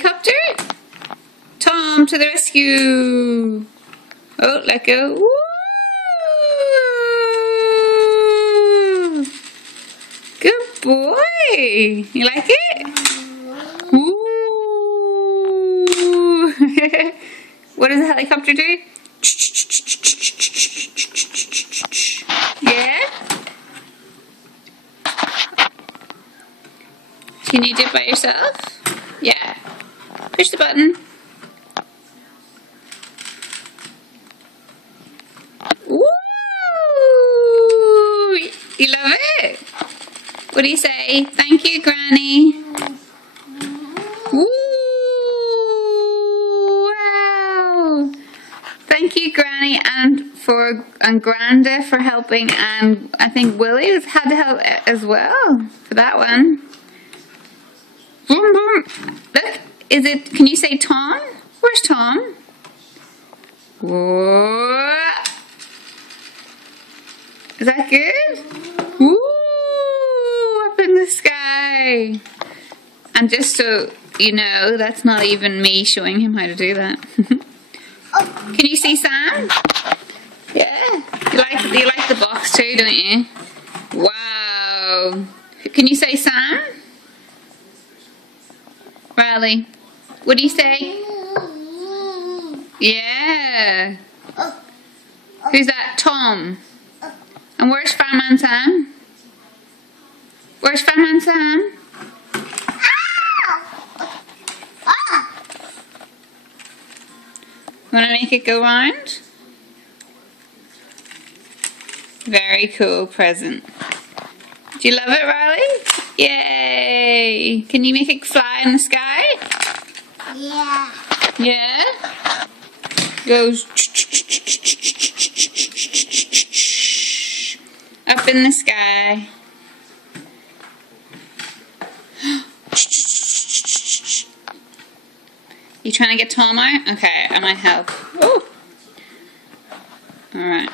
Helicopter? Tom to the rescue! Oh, let go. Woo! Good boy! You like it? Woo! What does the helicopter do? Yeah? Can you do it by yourself? Yeah. Push the button. Woo! You love it? What do you say? Thank you, Granny. Woo! Wow! Thank you, Granny, and Granda for helping, and I think Willie had to help as well for that one. Boom, boom. Look, can you say Tom? Where's Tom? Whoa. Is that good? Woo! Up in the sky. And just so you know, that's not even me showing him how to do that. Can you see Sam? Yeah. You like the box too, don't you? Wow. Can you say Sam? Reilly, what do you say? Yeah. Who's that? Tom. And where's Fireman Sam? Where's Fireman Sam? Want to make it go round? Very cool present. Do you love it, Reilly? Yay! Can you make it fly in the sky? Yeah. Yeah? Goes up in the sky. You trying to get Tom out? Okay, I might help. Oh! Alright.